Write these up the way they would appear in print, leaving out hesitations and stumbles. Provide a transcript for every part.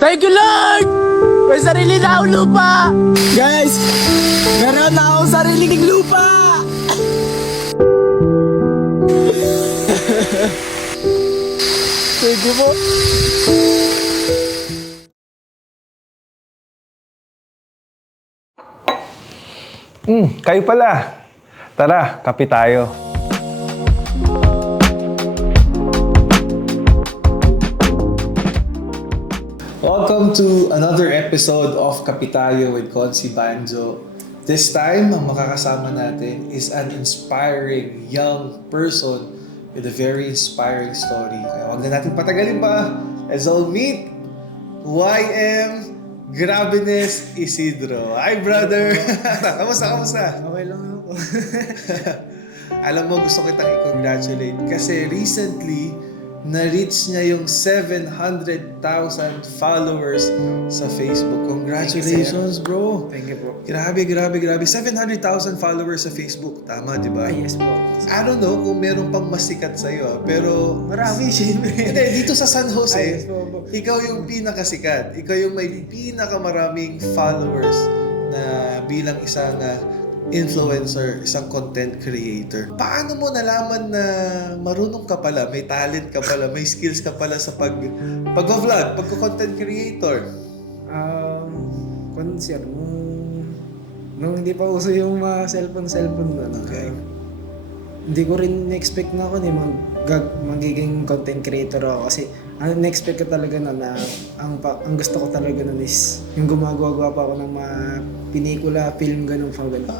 Thank you, Lord! May sarili na akong lupa! Guys, meron na akong sariling lupa! Thank you po. Kayo pala. Tara, kape tayo. Welcome to another episode of Kapitayo with Consi Banjo. This time, ang makakasama natin is an inspiring young person with a very inspiring story. Kaya huwag na natin patagalin pa. Let's all meet YM Grabines Isidro. Hi, brother! Kamusta? Okay lang ako. Alam mo, gusto kitang i-congratulate kasi recently, na-reach niya yung 700,000 followers sa Facebook. Congratulations, bro! Thank you po. Grabe. 700,000 followers sa Facebook. Tama, di ba? Yes po. I don't know kung meron pang mas sikat sa'yo, pero... Marami, syempre. Hindi, dito sa San Jose, Yes po. ikaw yung pinakasikat. Ikaw yung may pinakamaraming followers na bilang isang influencer, isang content creator. Paano mo nalaman na marunong ka pala, may talent ka pala, may skills ka pala sa pag-vlog, pagko-content creator? Sir, nung hindi pa uso yung mga cellphone doon. Okay. Hindi ko rin na-expect na ako magiging content creator ako kasi ang na-expect ko talaga na ang gusto ko talaga nun is yung gumagawa pa ako ng mga pelikula, film, ganun pa ganun.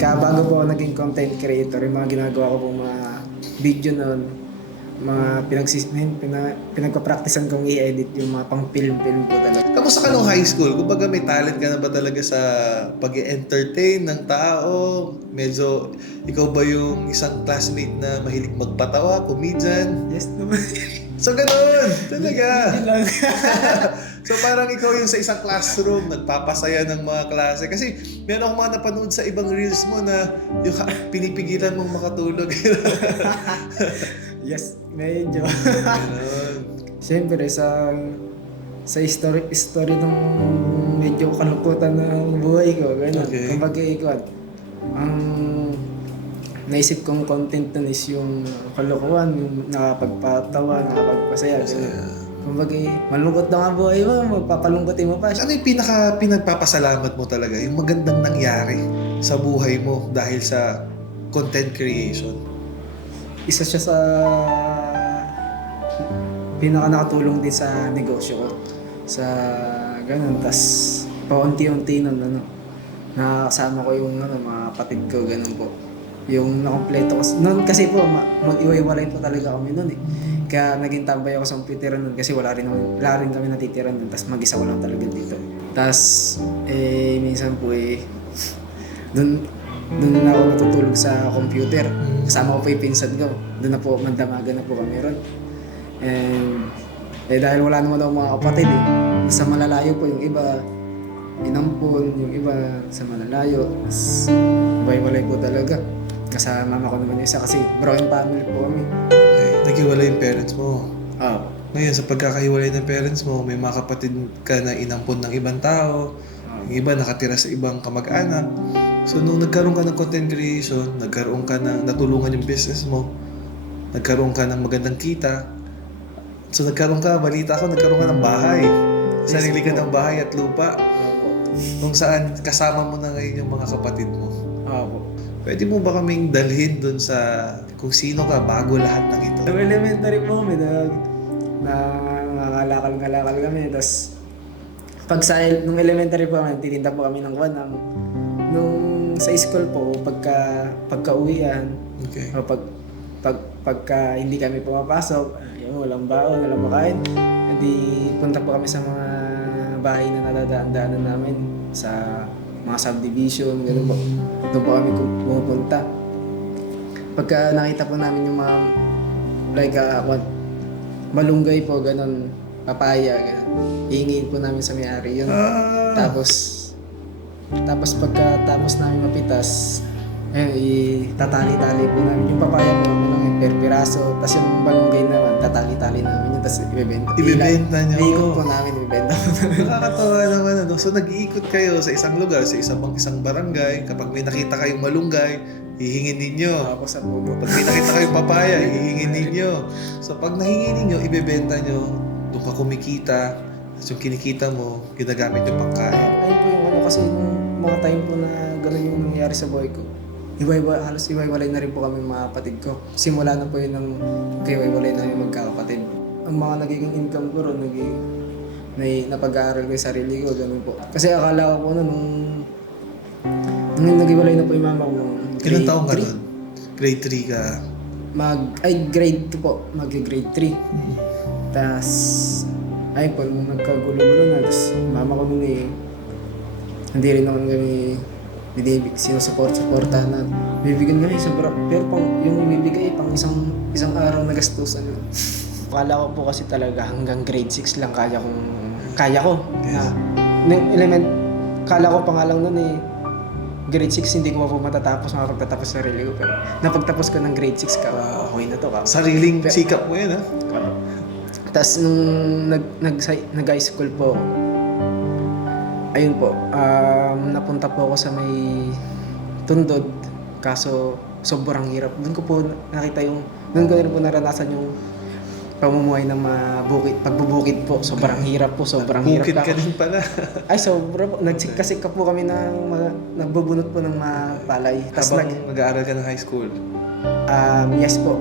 Kaya bago po ako naging content creator, yung mga ginagawa ko pong mga video nun, mga pinagpa-practicean kong i-edit yung mga pang film ko talaga. Kamusta ka nung high school? Kumbaga may talent ka na ba talaga sa pag-entertain ng tao? Medyo, ikaw ba yung isang classmate na mahilig magpatawa, comedian? Yes naman. So ganun! Talaga! Yun lang. So parang ikaw yung sa isang classroom, nagpapasaya ng mga klase. Kasi meron akong mga napanood sa ibang reels mo na yung pinipigilan mong makatulog. Yes, medyo. Ganun. Siyempre, sa story nung medyo kalukutan ng buhay ko, gano'n. Okay. Kumbaga, ang naisip kong content nun is yung kalukuhan, yung nakapagpatawa, nakapagpasaya, gano'n. Kumbaga, malungkot na nga buhay mo, magpapalungkotin mo pa. Ano yung pinagpapasalamat mo talaga? Yung magandang nangyari sa buhay mo dahil sa content creation? Isa siya sa pinaka nakatulong din sa negosyo ko. Sa ganun, tas paunti-unti nun, nakasama ko yung mga kapatid ko, ganun po. Yung nakompleto ko. Noon kasi po, mag-iwaiwalay po talaga kami noon eh. Kaya naging tambay ako sa kompyuteran noon kasi wala rin kami natitira noon. Tas mag-isa ko lang talaga dito. Tas, minsan po doon na ako natutulog sa computer. Kasama ko po yung pinsan ko. Doon na po, mandamagan na po kami ron. And dahil wala naman ako mga kapatid sa malalayo po yung iba, inampun, yung iba sa malalayo. Iwalay po talaga. Kasama ko naman yung isa kasi broken family po kami. Okay. Naghiwalay yung parents mo. Ngayon, sa pagkakahiwalay ng parents mo, may mga kapatid ka na inampun ng ibang tao. Yung iba nakatira sa ibang kamag-anak. So, nung nagkaroon ka ng content creation, nagkaroon ka ng natulungan yung business mo, nagkaroon ka ng magandang kita. So, nagkaroon ka ng bahay. Sarili ka ng bahay at lupa. Kung saan kasama mo na ngayon yung mga kapatid mo. Pwede mo ba kaming dalhin dun sa kung sino ka bago lahat ng ito? Nung elementary po kami, nangangalakal kami. Tapos, nung elementary po kami, titinda po kami ng kwan. Nung sa school po, pagka-uwian, Okay. o pagka hindi kami pumapasok, walang baon, walang makain, hindi punta po kami sa mga bahay na nadadaan-daanan namin sa mga subdivision, gano'n po. Doon po kami pumupunta. Pagka nakita po namin yung mga malunggay po, gano'n, papaya, gano'n. Hihingin po namin sa may-ari yun. Tapos pagkatapos namin mapitas, Ayun, itatali-tali po namin. Yung papaya po, ano lang yung per piraso. Tapos yung balunggay naman, tatali-tali namin yun. Tapos ibebenta. Ibebenta nyo. Iikot po namin, ibebenta po namin. Nakakatawa naman ano. So nag-iikot kayo sa isang lugar, sa isang barangay. Kapag may nakita kayong malunggay, hihingin ninyo. Ako sa pugo. Pag may nakita kayong papaya, hihingin ninyo. So pag nahingi ninyo, ibebenta nyo, doon ka kumikita. Tapos yung kinikita mo, ginagamit yung pangkain. Ayun po yung ano kasi nung mga time po na gano'n yung nangyari sa buhay ko. Halos iwaiwalay na rin po kami mga kapatid ko. Simula na po yun ng kaiwaiwalay na yung magkakapatid. Ang mga nagiging income ko ron, napag-aaral ko yung sarili ko, gano'n po. Kasi akala ko po nung nag-iwalay na po yung mama ko nung Ilang taong ka 3. nun? Grade 3 ka. Grade 2 po, mag-grade 3. Tapos, ayun po, nung nagkagulo-gulo na, tapos mama ko nun hindi rin naman kami sinusupport-supportahan na bibigyan kami sobra, pero pang yung bibigay pang isang araw na gastusan. Akala ko po kasi talaga hanggang grade 6 lang kaya ko. Na, kala ko pa nga lang nun grade 6 hindi ko pa po mapagtatapos sa sarili ko. Pero napagtapos ko ng grade 6 okay na to. Sariling sikap mo yan, ha? Tapos nung nag-high school po, ayun po, napunta po ako sa may Tundod, kaso sobrang hirap. Doon ko rin po naranasan yung pamumuhay ng pagbubukid po. Sobrang hirap po, sobrang hirap. Bukid ka din pala. Ay, sobra po. Nagsikasik po kami nagbubunot po ng mga palay. Tapos Habang nag-aaral ka ng high school. yes po.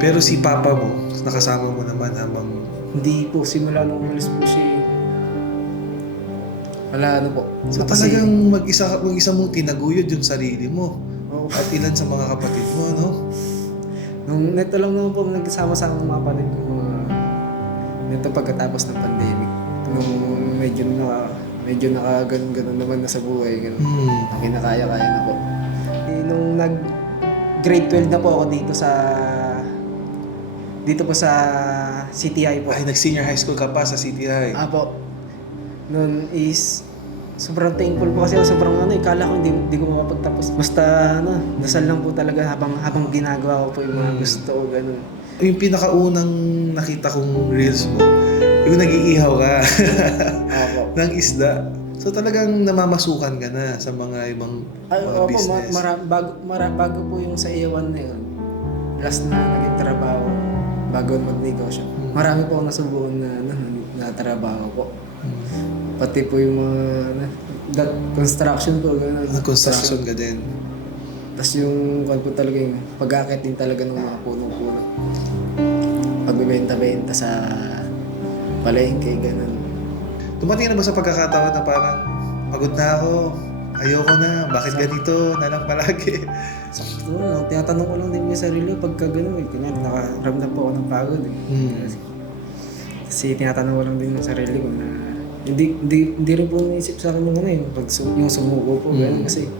Pero si papa mo, nakasama mo naman habang... Hindi po, simula nung umalis po siya. Wala po. So Kasi- talagang mag-isa mong tinaguyod yung sarili mo. Oo. At ilan sa mga kapatid mo, no? Nung neto lang naman po nagsama-sama mga kapatid ko neto pagkatapos ng pandemic. Nung medyo nakaganon-ganon naman na sa buhay. Ganun. Kinakaya-kaya na po. Nung grade 12 na po ako dito po sa CTI po. Ay, nag-senior high school ka pa sa CTI. Apo. Noon is sobrang thankful po kasi sobrang kala ko hindi ko mapagtapos. Basta dasal lang po talaga habang ginagawa ko po yung mga gusto ko ganun. Yung pinakaunang nakita kong reels mo, yung nag-iihaw ka Apo. ng isda. So talagang namamasukan ka na sa mga ibang mga business. Bago po yung sa iyawan na yun. Last na naging trabaho bago magnegosyo. Marami po akong nasubukan na trabaho po. Pati po yung mga construction po. Nag-construction ka din. Tapos yung po talaga yung pag-akit din talaga ng mga puno-puno. Pagbibenta-benta sa palengke, ganun. Dumating na ba sa pagkakataon na parang pagod na ako, ayoko na, bakit ganito na lang palagi? Sakto lang, tinatanong ko lang din yung sarili pagka ganun. Nakaramdam po ako ng pagod. Kasi tinatanong ko lang din yung sarili ko na hindi rin po naisip sa akin yung sumuko po. Kasi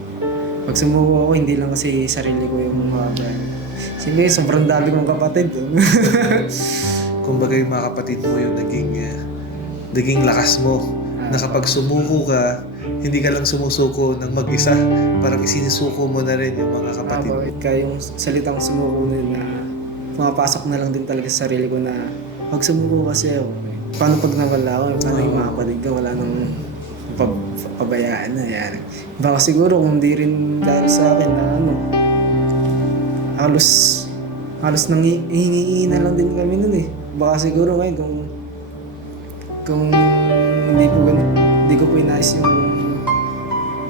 pag sumuko ako, hindi lang kasi sarili ko yung mga siyempre, sobrang dami kong kapatid. Kumbaga yung mga kapatid mo yung naging lakas mo. Na kapag sumuko ka, hindi ka lang sumusuko ng mag-isa. Parang isinisuko mo na rin yung mga kapatid mo. Kaya yung salitang sumuko na pumapasok na lang din talaga sa sarili ko na pag sumuko kasi ako, paano pag nawala ako? Paano yung mga kapatid ko? Wala nang pabayaan na yan. Baka siguro kung di rin dahil sa akin na halos nang hihingi na lang din kami nun eh. Baka siguro ngayon kung hindi ko po inayos yung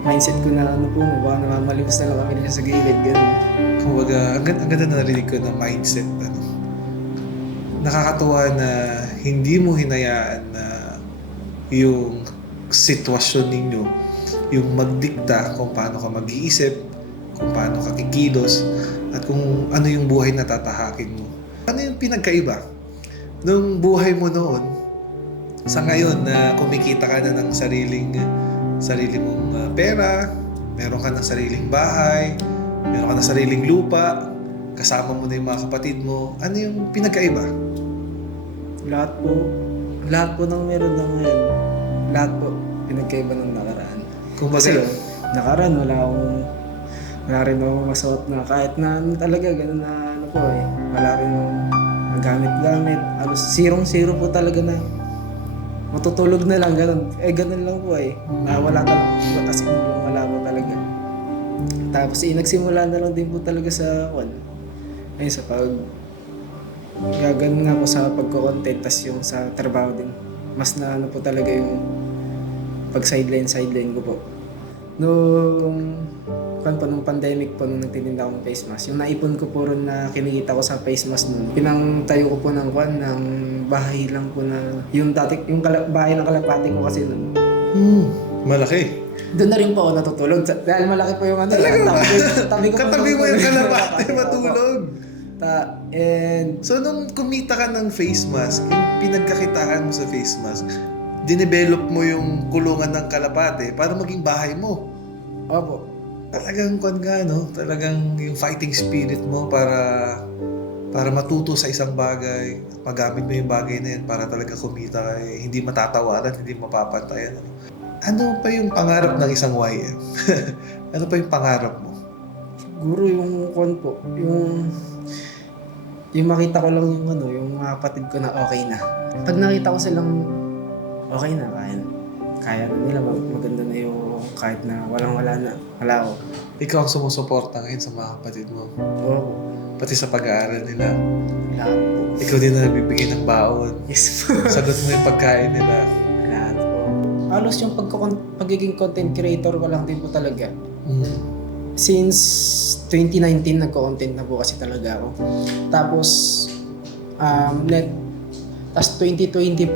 mindset ko na baka namamalimos na lang kami nila sa gilid, gano'n. Kumbaga, ang ganda na narinig ko na mindset. Nakakatuwa na hindi mo hinayaan na yung sitwasyon ninyo, yung magdikta kung paano ka mag-iisip, kung paano ka kikilos, at kung ano yung buhay na tatahakin mo. Ano yung pinagkaiba nung buhay mo noon sa ngayon na kumikita ka na ng sarili mong pera, meron ka ng sariling bahay, meron ka ng sariling lupa, kasama mo na yung mga kapatid mo. Ano yung pinagkaiba? Lahat po ng meron na ngayon, lahat po pinagkaiba ng nakaraan. Kumbaga, Kasi nakaraan Wala rin ako masuot na kahit na ano talaga, ganun na ano po eh. Wala rin ako magamit-gamit. Halos zero po talaga na matutulog na lang, ganun. Ganun lang po eh. Wala talaga, kasi wala po talaga. Tapos nagsimula na lang din po talaga sa ayun, sa ganun nga po sa pagko-content, tas yung sa trabaho din. Mas na ano po talaga yung pag sideline ko po. Nung pandemic po, nung nagtitinda ako ng face mask, yung naipon ko po rin na kinikita ko sa face mask nun, pinangtayo ko po ng bahay lang po na, yung bahay ng kalapati ko kasi nun. Malaki. Doon na rin po ako natutulog. Dahil malaki po yung Talaga ba? tabi ko Katabi mo yung kalapate matulog. And So, nung kumita ka ng face mask, yung pinagkakitaan mo sa face mask, dinevelop mo yung kulungan ng kalapate para maging bahay mo. opo, Talagang talagang yung fighting spirit mo para matuto sa isang bagay, magamit mo yung bagay na yan para talaga kumita ka, hindi matatawaran, hindi mapapantayan. Ano pa yung pangarap ng isang YM? Ano pa yung pangarap mo? siguro yung po, yung makita ko lang yung mga kapatid ko na okay na. Pag nakita ko silang okay na, kaya na nila, maganda na yung kahit na wala ako. Ikaw ang sumusuporta ngayon sa mga kapatid mo. Oo, Pati sa pag-aaral nila. lahat po. Ikaw din na nagbibigay ng baon. Yes po. Sagot mo yung pagkain nila. Lahat po. Halos yung pagiging content creator ko lang din po talaga. Since 2019, nagko-content na po kasi talaga ako. Tapos, tas 2023,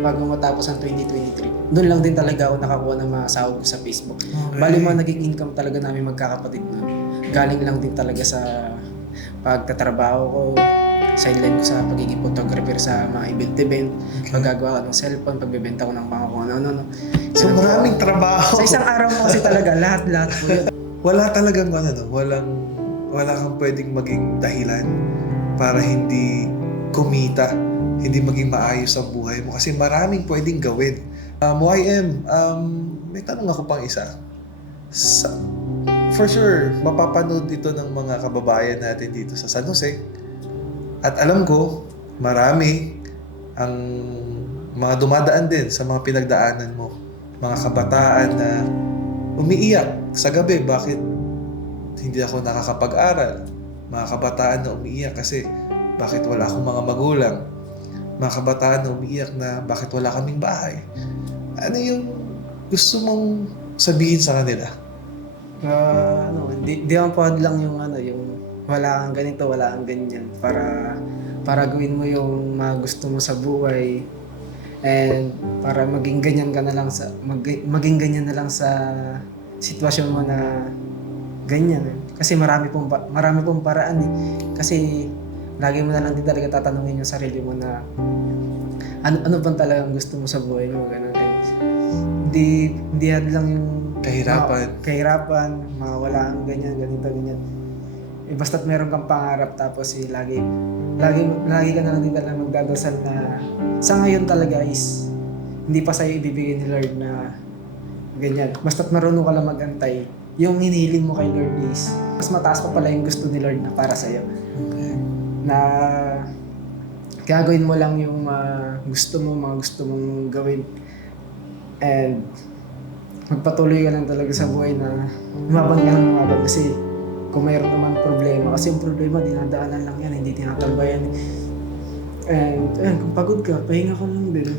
bago matapos ang 2023, doon lang din talaga ako nakakuha ng mga sahod ko sa Facebook. Okay. Bali mga naging income talaga namin magkakapatid nun. Galing lang din talaga sa pagtatrabaho ko, sideline ko sa pagiging photographer sa mga event, paggagawa ko ng cellphone, pagbebenta ko ng mga kung ano. So maraming trabaho. Sa isang araw mo kasi talaga, lahat po yun. Wala talagang wala kang pwedeng maging dahilan para hindi kumita, hindi maging maayos ang buhay mo kasi maraming pwedeng gawin. YM, may tanong ako pang isa. For sure, mapapanood ito ng mga kababayan natin dito sa San Jose. At alam ko, marami ang mga dumadaan din sa mga pinagdaanan mo. Mga kabataan na umiiyak sa gabi, bakit hindi ako nakakapag-aral? Mga kabataan na umiiyak kasi bakit wala akong mga magulang? Mga kabataan na umiiyak na bakit wala kaming bahay? Ano yung gusto mong sabihin sa kanila? Di man po lang yung yung wala kang ganito, wala kang ganyan para gawin mo yung mga gusto mo sa buhay and para maging ganyan ka na lang maging ganyan na lang sa sitwasyon mo na ganyan. Kasi marami pong paraan eh. Kasi lagi mo na lang din talaga tatanungin yung sarili mo na ano bang talagang gusto mo sa buhay mo, ganun. Hindi lang yung kahirapan, wala kang ganyan, ganito. Basta't meron kang pangarap tapos lagi ka na lang din talaga magdadasal na sa ngayon talaga is hindi pa sa'yo ibibigay ni Lord na ganyan. Basta't marunong ka lang magantay. Yung hinihiling mo kay Lord is mas mataas pa pala yung gusto ni Lord na para sa'yo. Okay. Na gagawin mo lang yung mga gusto mong gawin and magpatuloy ka lang talaga sa buhay na umabang kasi kung mayroon naman problema, kasi yung problema dinadaanan lang yan, hindi tinatambayan. And kung pagod ka, pahinga ka lang din.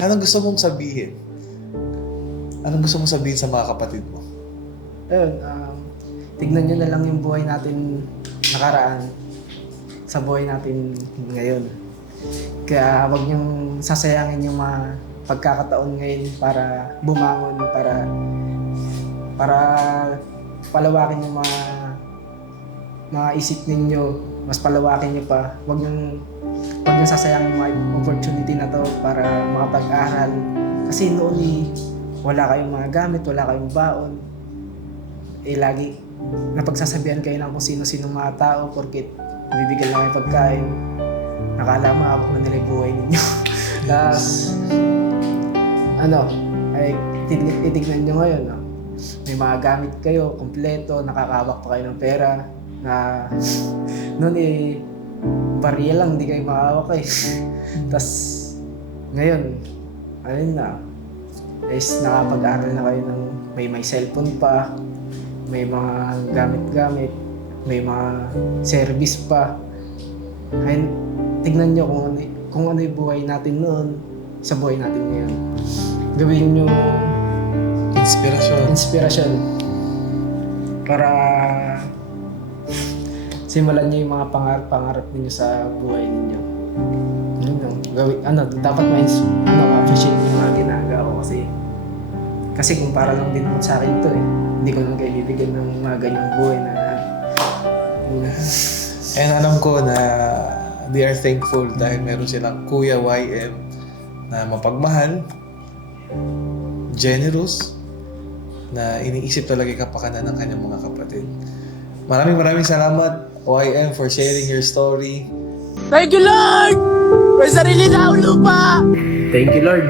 Anong gusto mong sabihin? Anong gusto mong sabihin sa mga kapatid mo? Tignan nyo na lang yung buhay natin nakaraan sa buhay natin ngayon. Kaya huwag niyong sasayangin yung mga pagkakataon ngayon para bumangon, para palawakin yung mga isip ninyo, mas palawakin niyo pa. Huwag niyong sasayangin yung mga opportunity na to para makapag-aral. Kasi noon wala kayong mga gamit, wala kayong baon. Lagi napagsasabihan kayo ng kung sino-sino mga tao porkit bibigyan lang yung pagkain. Nakala mo, hawak na nila yung buhay ninyo. Tapos, titignan nyo ngayon, may mga gamit kayo, kompleto, nakakawak pa kayo ng pera na noon barya lang, hindi kayo makawak eh. Tapos ngayon, ayun na, is nakapag-aral na kayo ng may cellphone pa, may mga gamit-gamit, may mga service pa. Ayun, tignan nyo kung ano yung buhay natin noon sa buhay natin ngayon. Gawin nyo inspirasyon para simulan nyo yung mga pangarap ninyo sa buhay ninyo. Dapat ma-appreciate yung mga ginagawa ko kasi kung para lang din naman sa akin to eh. Hindi ko lang kayo bibigyan ng mga ganyang buhay na And alam ko na they are thankful dahil meron silang Kuya YM na mapagmahal, generous, na iniisip talaga yung kapakanan ng kanyang mga kapatid. Maraming salamat, YM, for sharing your story. Thank you, Lord! May sarili na akong lupa! thank you Lord.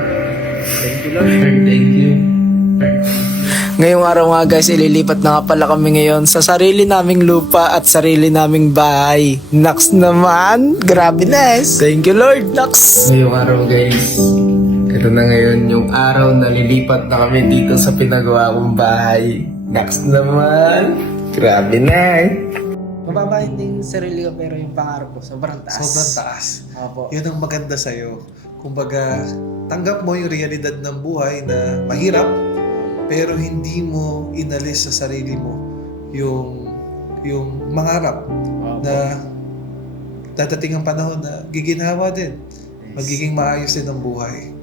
Thank you Lord. Thank you. Ngayong araw nga guys, ililipat na nga pala kami ngayon sa sarili naming lupa at sarili naming bahay. Naks naman! Grabe Nes! Thank you Lord, Naks! Ngayong araw guys, ito na ngayon yung araw na lilipat na kami dito sa pinagawa kong bahay. Naks naman! Grabe na eh! Mababa hindi yung sarili ko pero yung pangarap ko sobrang taas. Sobrang taas. Opo. Yun ang maganda sa'yo. Kumbaga, tanggap mo yung realidad ng buhay na mahirap, pero hindi mo inalis sa sarili mo yung mangarap na dadating ang panahon na giginhawa din. Magiging maayos din ang buhay.